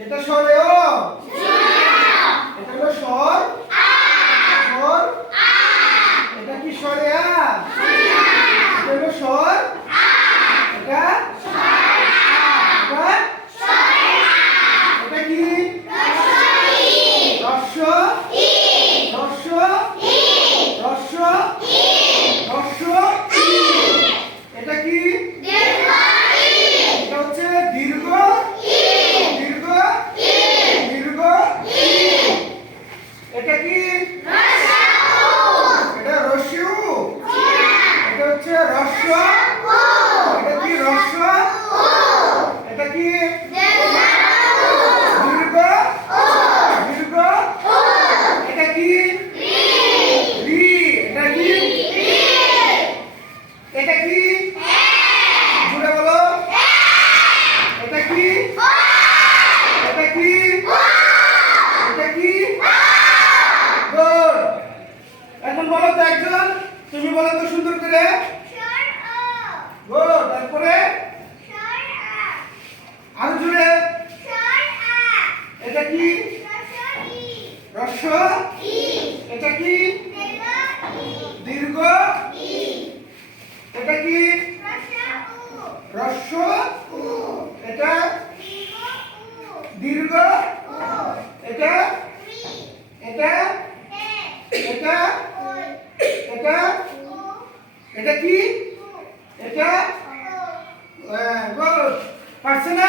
এটা স্বরে এটা হলো স্বর। স্বর। এটা কি স্বরে আ? হলো স্বর। এটা এটা কি? রস্য রস্য রস্য রস্য এটা কি এটা হচ্ছে দীর্ঘ দীর্ঘ দীর্ঘ এটা কি এটা রস্যু এটা হচ্ছে রস্য এটা কি রস্য এটা কি দীর্ঘ দীর্ঘ এটা কি রি এটা কি এটা কি জুড়ে বলো এটা কি এটা কি এটা কি গুড এখন বলো তো একজন তুমি বলো তো সুন্দর করে। গুড তারপরে? আরও জুড়ে এটা কি? রস্য এটা কি? দীর্ঘ এটা কি? রস্য এটা? দীর্ঘ এটা? এটা এটা এটা কি? এটা? গুড পারছে না?